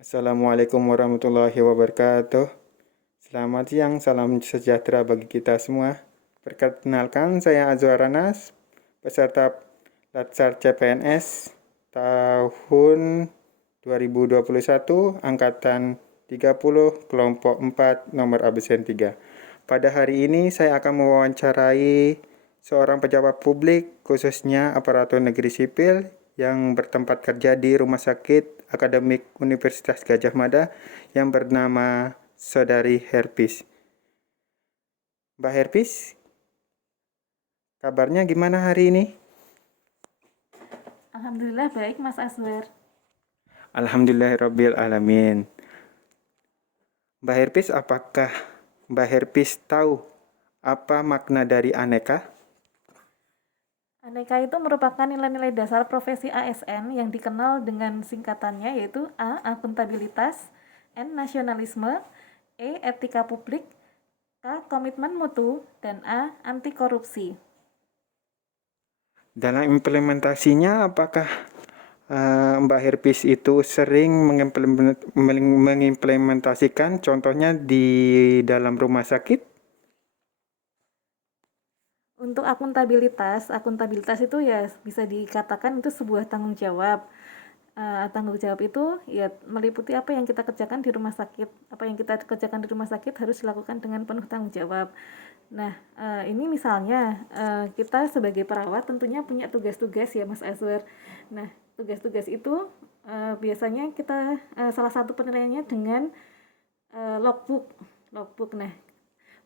Assalamualaikum warahmatullahi wabarakatuh. Selamat siang, salam sejahtera bagi kita semua. Perkenalkan, saya Azwar Ranas, peserta Latsar CPNS tahun 2021, angkatan 30, kelompok 4, nomor absen 3. Pada hari ini saya akan mewawancarai seorang pejabat publik, khususnya aparatur negeri sipil yang bertempat kerja di Rumah Sakit Akademik Universitas Gadjah Mada yang bernama Saudari Herpis. Mbak Herpis, kabarnya gimana hari ini? Alhamdulillah baik Mas Aswar. Alhamdulillahirabbil alamin. Mbak Herpis, apakah Mbak Herpis tahu apa makna dari aneka? Aneka itu merupakan nilai-nilai dasar profesi ASN yang dikenal dengan singkatannya yaitu A. Akuntabilitas, N. Nasionalisme, E. Etika publik, K. Komitmen mutu, dan A. Anti korupsi. Dalam implementasinya, apakah Mbak Herpis itu sering mengimplementasikan contohnya di dalam rumah sakit? Untuk akuntabilitas itu ya bisa dikatakan itu sebuah tanggung jawab. Tanggung jawab itu ya meliputi apa yang kita kerjakan di rumah sakit. Apa yang kita kerjakan di rumah sakit harus dilakukan dengan penuh tanggung jawab. Nah, ini misalnya kita sebagai perawat tentunya punya tugas-tugas ya Mas Azwar. Nah, tugas-tugas itu biasanya kita salah satu penilaiannya dengan logbook. Logbook. Nah,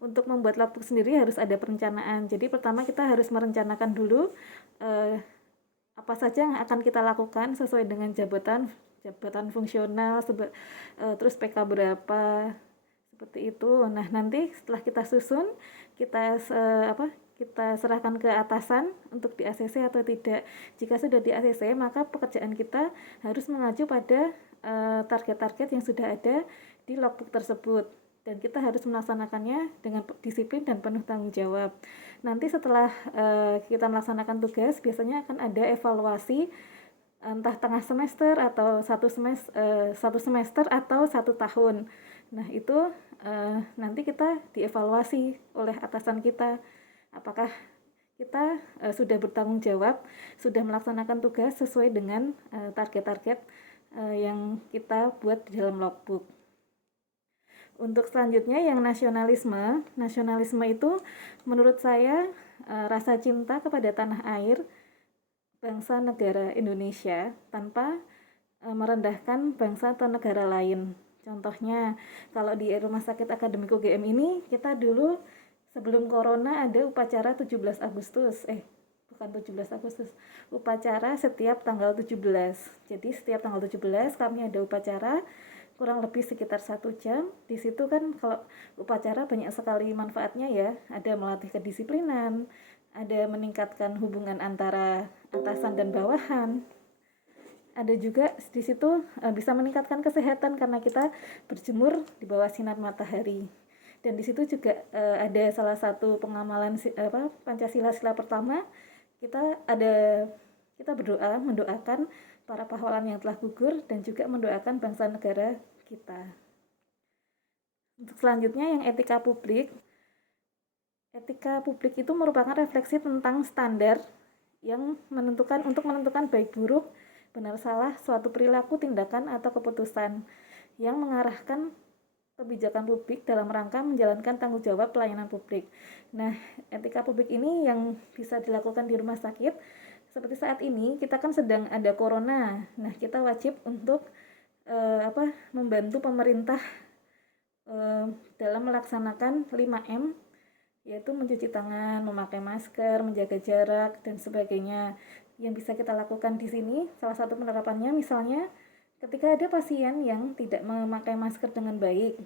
untuk membuat logbook sendiri harus ada perencanaan. Jadi pertama kita harus merencanakan dulu eh, apa saja yang akan kita lakukan sesuai dengan jabatan fungsional, terus PK berapa, seperti itu. Nah, nanti setelah kita susun, kita kita serahkan ke atasan untuk di ACC atau tidak. Jika sudah di ACC, maka pekerjaan kita harus mengacu pada target-target yang sudah ada di logbook tersebut dan kita harus melaksanakannya dengan disiplin dan penuh tanggung jawab. Nanti setelah kita melaksanakan tugas, biasanya akan ada evaluasi entah tengah semester atau satu semester atau 1 tahun. Nah, itu nanti kita dievaluasi oleh atasan kita apakah kita sudah bertanggung jawab, sudah melaksanakan tugas sesuai dengan target-target yang kita buat di dalam logbook. Untuk selanjutnya yang nasionalisme itu menurut saya rasa cinta kepada tanah air, bangsa negara Indonesia tanpa merendahkan bangsa atau negara lain. Contohnya, kalau di Rumah Sakit Akademik UGM ini, kita dulu sebelum corona ada upacara 17 Agustus. Bukan 17 Agustus. Upacara setiap tanggal 17. Jadi setiap tanggal 17 kami ada upacara kurang lebih sekitar 1 jam. Di situ kan kalau upacara banyak sekali manfaatnya ya. Ada melatih kedisiplinan, ada meningkatkan hubungan antara atasan dan bawahan. Ada juga di situ bisa meningkatkan kesehatan karena kita berjemur di bawah sinar matahari. Dan di situ juga ada salah satu pengamalan Pancasila sila pertama. Kita berdoa mendoakan para pahlawan yang telah gugur dan juga mendoakan bangsa negara kita. Untuk selanjutnya yang etika publik. Etika publik itu merupakan refleksi tentang standar yang menentukan baik buruk, benar salah suatu perilaku, tindakan atau keputusan yang mengarahkan kebijakan publik dalam rangka menjalankan tanggung jawab pelayanan publik. Nah, etika publik ini yang bisa dilakukan di rumah sakit. Seperti saat ini kita kan sedang ada corona. Nah, kita wajib untuk membantu pemerintah dalam melaksanakan 5M, yaitu mencuci tangan, memakai masker, menjaga jarak dan sebagainya. Yang bisa kita lakukan di sini salah satu penerapannya misalnya ketika ada pasien yang tidak memakai masker dengan baik,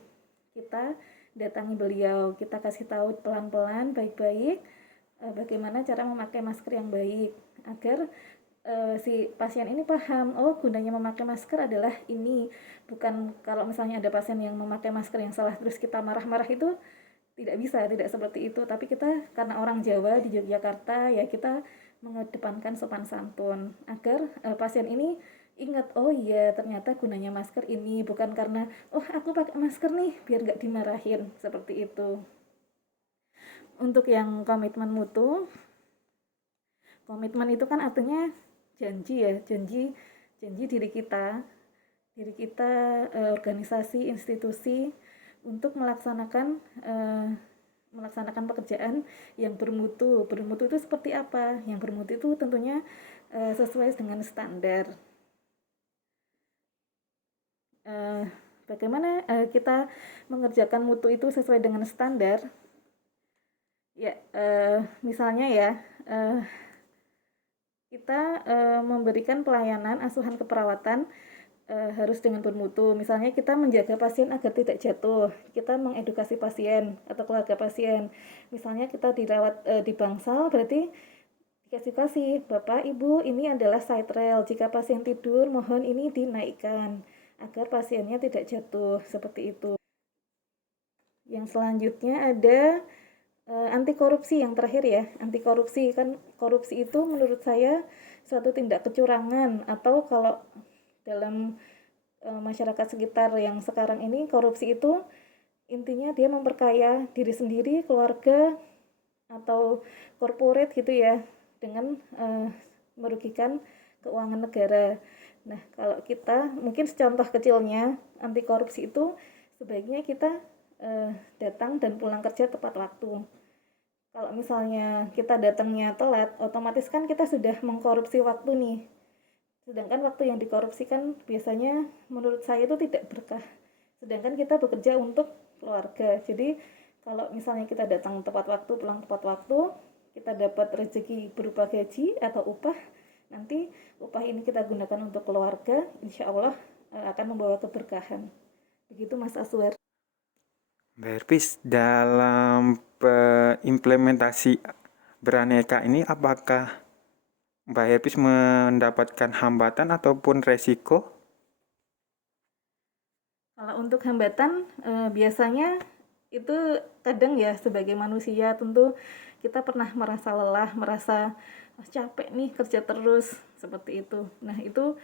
kita datangi beliau, kita kasih tahu pelan-pelan, baik-baik bagaimana cara memakai masker yang baik agar si pasien ini paham, oh gunanya memakai masker adalah ini. Bukan kalau misalnya ada pasien yang memakai masker yang salah terus kita marah-marah, itu tidak seperti itu. Tapi kita karena orang Jawa di Yogyakarta ya kita mengedepankan sopan santun agar pasien ini ingat, oh iya ternyata gunanya masker ini bukan karena oh aku pakai masker nih biar nggak dimarahin, seperti itu. Untuk yang komitmen itu kan artinya janji ya, janji janji diri kita, organisasi, institusi untuk melaksanakan pekerjaan yang bermutu. Bermutu itu seperti apa? Yang bermutu itu tentunya sesuai dengan standar. Bagaimana kita mengerjakan mutu itu sesuai dengan standar? Ya, misalnya ya, kita memberikan pelayanan asuhan keperawatan harus dengan bermutu. Misalnya kita menjaga pasien agar tidak jatuh, kita mengedukasi pasien atau keluarga pasien. Misalnya kita dirawat di bangsal, berarti dikasih Bapak Ibu ini adalah side rail. Jika pasien tidur, mohon ini dinaikkan agar pasiennya tidak jatuh, seperti itu. Yang selanjutnya ada anti korupsi yang terakhir ya. Anti korupsi kan, korupsi itu menurut saya suatu tindak kecurangan, atau kalau dalam masyarakat sekitar yang sekarang ini, korupsi itu intinya dia memperkaya diri sendiri, keluarga, atau corporate gitu ya, dengan merugikan keuangan negara. Nah, kalau kita mungkin contoh kecilnya anti korupsi itu sebaiknya kita datang dan pulang kerja tepat waktu. Kalau misalnya kita datangnya telat, otomatis kan kita sudah mengkorupsi waktu nih. Sedangkan waktu yang dikorupsikan biasanya menurut saya itu tidak berkah. Sedangkan kita bekerja untuk keluarga. Jadi kalau misalnya kita datang tepat waktu, pulang tepat waktu, kita dapat rezeki berupa gaji atau upah. Nanti upah ini kita gunakan untuk keluarga, insya Allah akan membawa keberkahan. Begitu Mas Aswar. Mbak Herpis, dalam implementasi beraneka ini apakah Mbak Herpis mendapatkan hambatan ataupun resiko? Kalau untuk hambatan, biasanya itu kadang ya sebagai manusia tentu kita pernah merasa lelah, merasa capek nih kerja terus, seperti itu. Nah itu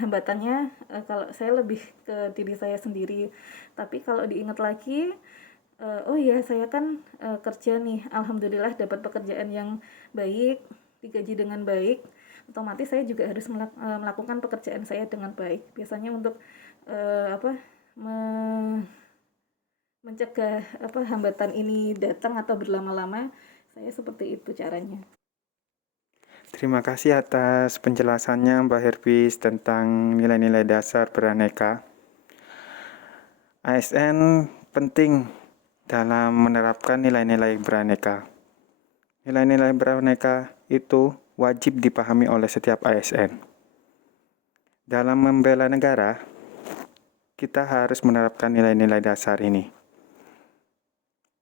hambatannya kalau saya lebih ke diri saya sendiri. Tapi kalau diingat lagi, oh iya saya kan kerja nih, alhamdulillah dapat pekerjaan yang baik, digaji dengan baik, otomatis saya juga harus melakukan pekerjaan saya dengan baik. Biasanya untuk mencegah hambatan ini datang atau berlama-lama, saya seperti itu caranya. Terima kasih atas penjelasannya Mbak Herpis tentang nilai-nilai dasar beraneka. ASN penting dalam menerapkan nilai-nilai beraneka. Nilai-nilai beraneka itu wajib dipahami oleh setiap ASN. Dalam membela negara, kita harus menerapkan nilai-nilai dasar ini.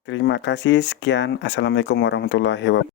Terima kasih, sekian. Assalamualaikum warahmatullahi wabarakatuh.